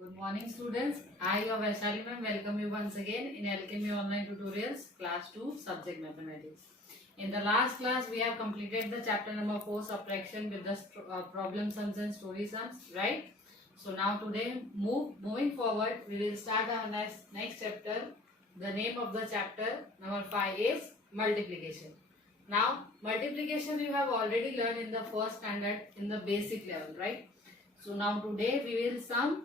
Good morning students. I, your Vaishali ma'am, welcome you once again in Alchemy Online Tutorials Class 2 Subject Mathematics. In the last class we have completed the chapter number 4 subtraction with the problem sums and story sums, right? So now today moving forward we will start our next chapter. The name of the chapter number 5 is multiplication. Now multiplication you have already learned in the first standard in the basic level, right? So now today we will sum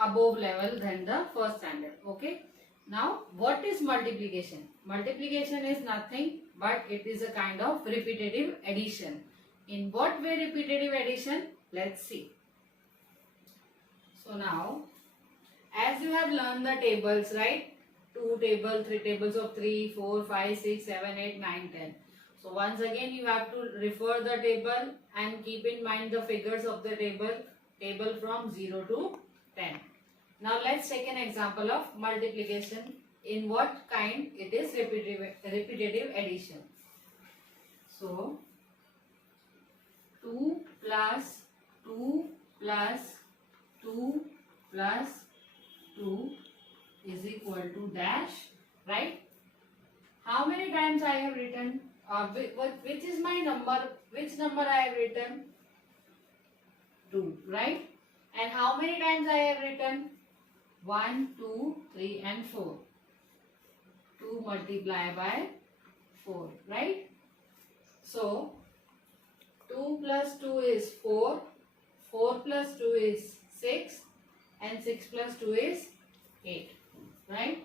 above level than the first standard. Okay. Now what is multiplication? Multiplication is nothing but it is a kind of repetitive addition. In what way repetitive addition? Let's see. So now as you have learned the tables, right? 2 tables, 3 tables of 3, 4, 5, 6, 7, 8, 9, 10. So once again you have to refer the table and keep in mind the figures of the table from 0 to 10. Now let's take an example of multiplication. In what kind it is repetitive addition. So 2 plus 2 plus 2 plus 2 is equal to dash, right? How many times I have written? Which is my number? Which number I have written? 2, right? And how many times I have written? 1, 2, 3 and 4. 2 multiplied by 4, right? So 2 plus 2 is 4, 4 plus 2 is 6 and 6 plus 2 is 8, right?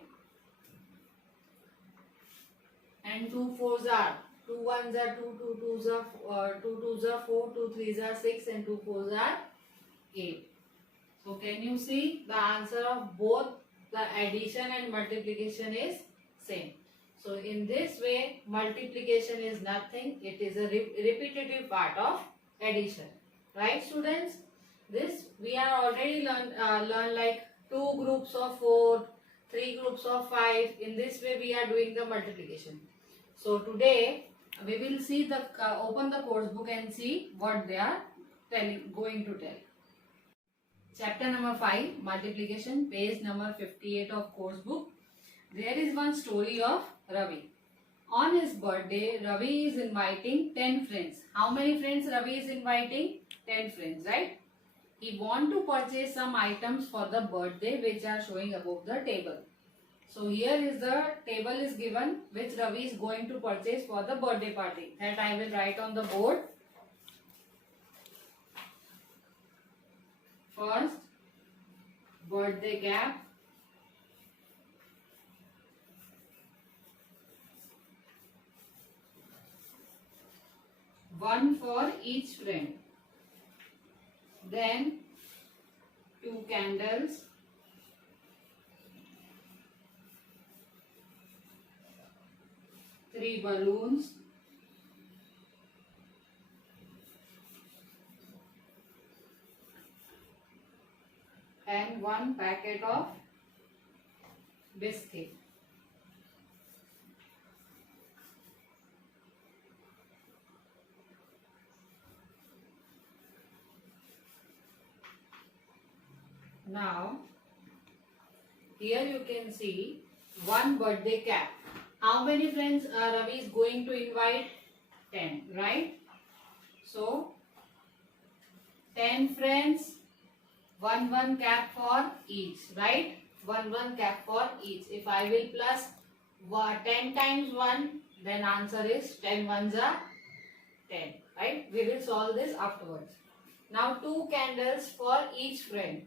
And 2 4s are 2 1s are 2, 2 2s are 2 2s are 4, 2 3s are 6 and 2 4s are 8. So can you see the answer of both the addition and multiplication is same. So in this way multiplication is nothing, it is a repetitive part of addition, right students? This we are already learn like 2 groups of 4, 3 groups of 5. In this way we are doing the multiplication. So today we will see the open the course book and see what they are going to tell. Chapter number 5, multiplication, page number 58 of course book. There is one story of Ravi. On his birthday, Ravi is inviting 10 friends. How many friends Ravi is inviting? 10 friends, right? He want to purchase some items for the birthday which are showing above the table. So here is the table is given which Ravi is going to purchase for the birthday party. That I will write on the board. First, birthday cap. One for each friend. Then 2 candles. Three balloons. And 1 packet of biscuit. Now here you can see 1 birthday cap. How many friends Ravi is going to invite? 10, right? So 10 friends, 1 cap for each, right? 1 cap for each. If I will plus 10 times 1, then answer is 10 ones are 10, right? We will solve this afterwards. Now 2 candles for each friend,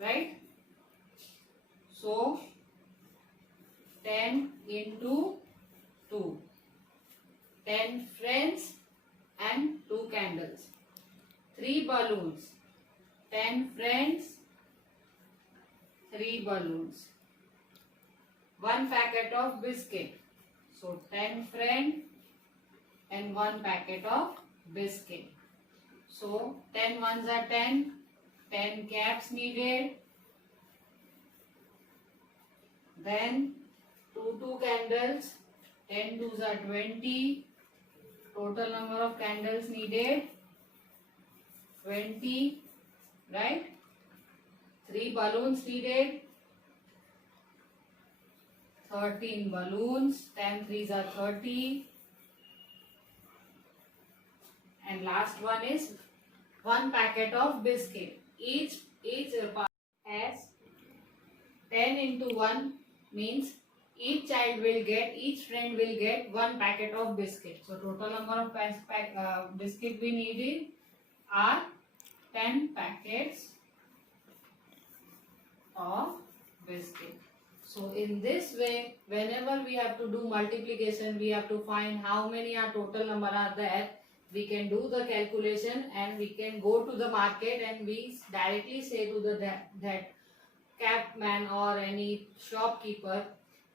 right? So 10 into 2. 10 friends and 2 candles. 3 balloons. 10 friends, 3 balloons. 1 packet of biscuit. So 10 friend and 1 packet of biscuit. So 10 ones are 10. 10 caps needed. Then 2 candles. 10 twos are 20. Total number of candles needed 20, right? 3 3 balloons needed. 13 balloons. 10 threes are 30. And last one is 1 packet of biscuit. Each as 10 into 1 means each friend will get 1 packet of biscuit. So total number of biscuit we needed are 10 packets of biscuit. So in this way, whenever we have to do multiplication, we have to find how many are total number are there. We can do the calculation and we can go to the market and we directly say to that cap man or any shopkeeper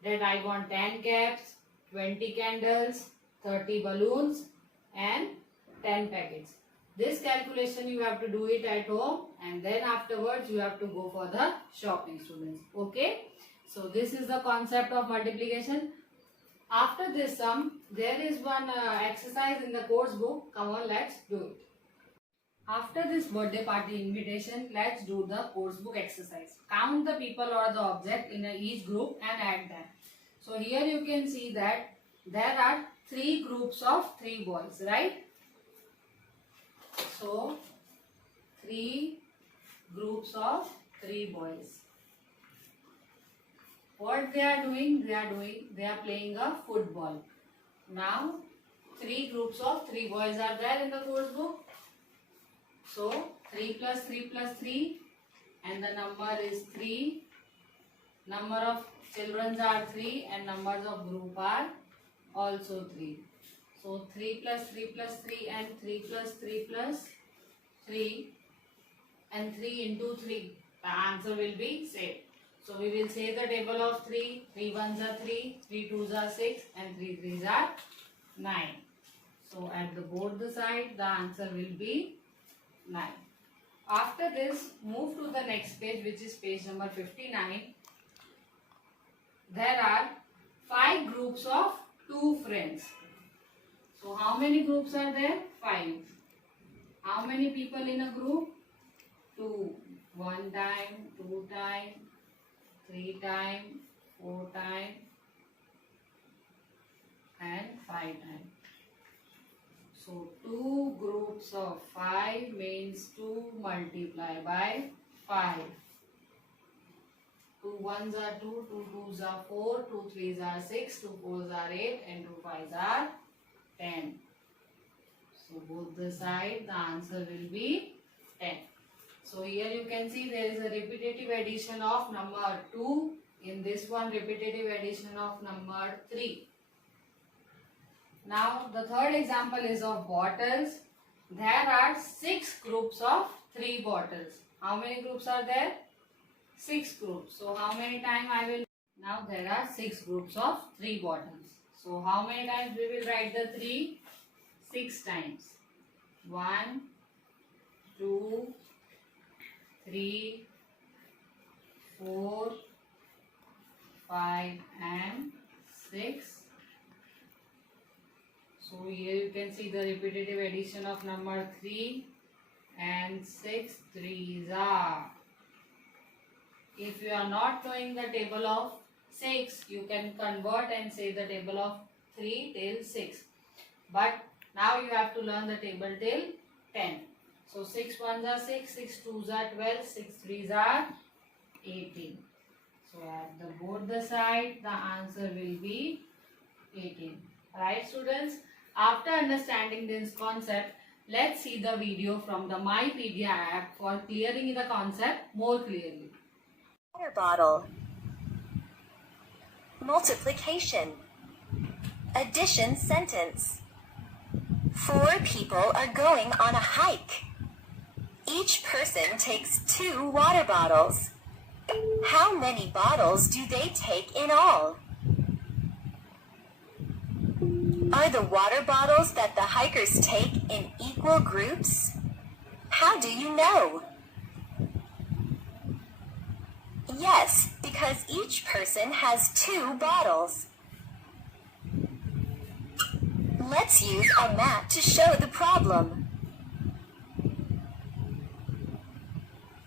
that I want 10 caps, 20 candles, 30 balloons and 10 packets. This calculation you have to do it at home and then afterwards you have to go for the shopping, students. Okay. So this is the concept of multiplication. After this sum, there is one exercise in the course book. Come on, let's do it. After this birthday party invitation, let's do the course book exercise. Count the people or the object in each group and add them. So here you can see that there are 3 groups of 3 boys, right? So 3 groups of 3 boys. What they are doing? They are playing a football. Now 3 groups of 3 boys are there in the course book. So 3 plus 3 plus 3 and the number is 3. Number of children are 3 and numbers of group are also 3. So 3 plus 3 plus 3 and 3 plus 3 plus 3 and 3 into 3. The answer will be same. So we will say the table of 3. 3 ones are 3, 3 twos are 6 and 3 threes are 9. So at both the side the answer will be 9. After this, move to the next page, which is page number 59. There are 5 groups of 2 friends. So how many groups are there? 5. How many people in a group? 2. 1 time, 2 time, 3 time, 4 time and 5 time. So 2 groups of 5 means 2 multiplied by 5. 2 ones are 2, 2 twos are 4, 2 threes are 6, 2 fours are 8 and 2 fives are 10. So both the side the answer will be 10. So here you can see there is a repetitive addition of number 2. In this one repetitive addition of number 3. Now the third example is of bottles. There are 6 groups of 3 bottles. How many groups are there? 6 groups. So how many times I will? Now there are 6 groups of 3 bottles. So how many times we will write the 3? 6 times. 1, 2, 3, 4, 5 and 6. So here you can see the repetitive addition of number 3 and 6 threes are. If you are not knowing the table of 6, you can convert and say the table of 3 till 6. But now you have to learn the table till 10. So 6 ones are 6, 6 twos are 12, 6 threes are 18. So at both the side the answer will be 18. Right, students? After understanding this concept, let's see the video from the MyPedia app for clearing the concept more clearly. Water bottle. Multiplication. Addition sentence. 4 people are going on a hike. Each person takes 2 water bottles. How many bottles do they take in all? Are the water bottles that the hikers take in equal groups? How do you know? Yes, because each person has 2 bottles. Let's use a map to show the problem.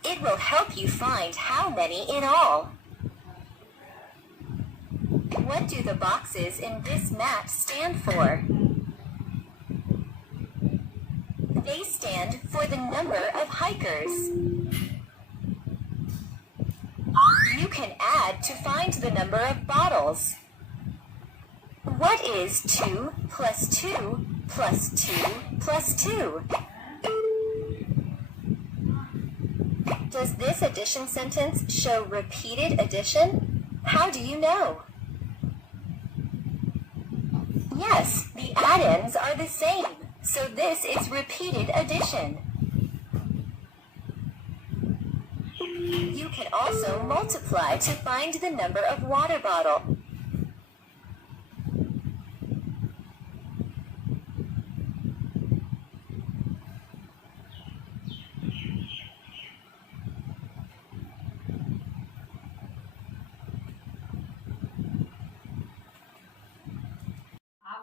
It It will help you find how many in all. What do the boxes in this map stand for? They stand for the number of hikers. You can add to find the number of bottles. What is 2 plus 2 plus 2 plus 2? Does this addition sentence show repeated addition? How do you know? Yes, the add-ins are the same, so this is repeated addition. You can also multiply to find the number of water bottle.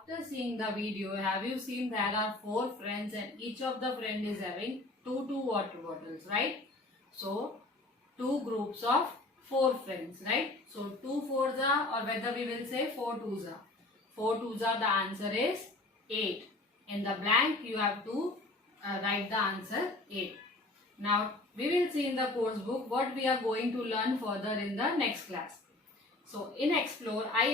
After seeing the video, have you seen there are 4 friends and each of the friend is having 2 water bottles, right? So 2 groups of 4 friends, right? So 2 fours are, or whether we will say 4 twos are. 4 twos are, the answer is 8. In the blank you have to write the answer 8. Now we will see in the course book what we are going to learn further in the next class. So in I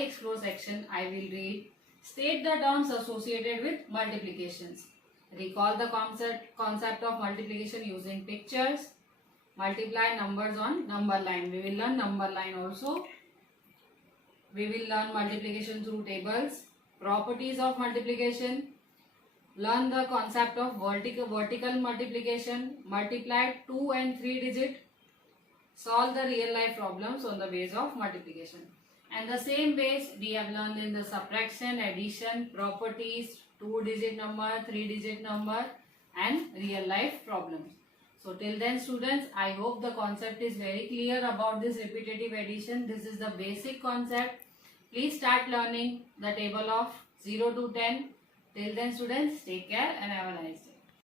explore section, I will read, state the terms associated with multiplications. Recall the concept of multiplication using pictures. Multiply numbers on number line. We will learn number line also. We will learn multiplication through tables. Properties of multiplication. Learn the concept of vertical multiplication. Multiply 2 and 3 digit. Solve the real life problems on the base of multiplication. And the same base we have learned in the subtraction, addition, properties, 2-digit number, 3-digit number and real life problems. So till then students, I hope the concept is very clear about this repetitive addition. This is the basic concept. Please start learning the table of 0 to 10. Till then students, take care and have a nice day.